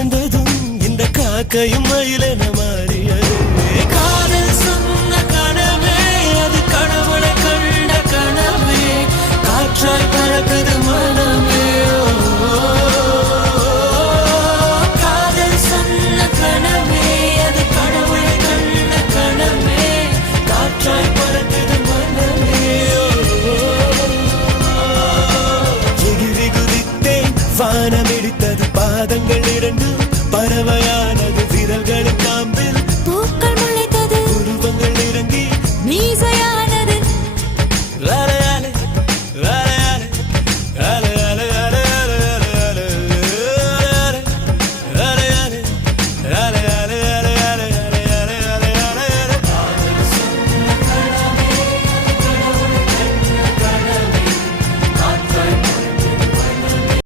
பறந்ததும் இந்த காக்கையும் மயிலென மாறியது. காதல் சொன்ன கனவே அது கடவுளை கண்ட கனவே, காற்றாய் பறக்குது மனமே. காதல் சொன்ன கனவே அது கடவுளை கண்ட கனவே, காற்றாய் பறக்குது மனமே. எகிரி குதித்தேன், வானமிடித்தது பாதங்கள் இரண்டு, பறவையானது விரல்களின்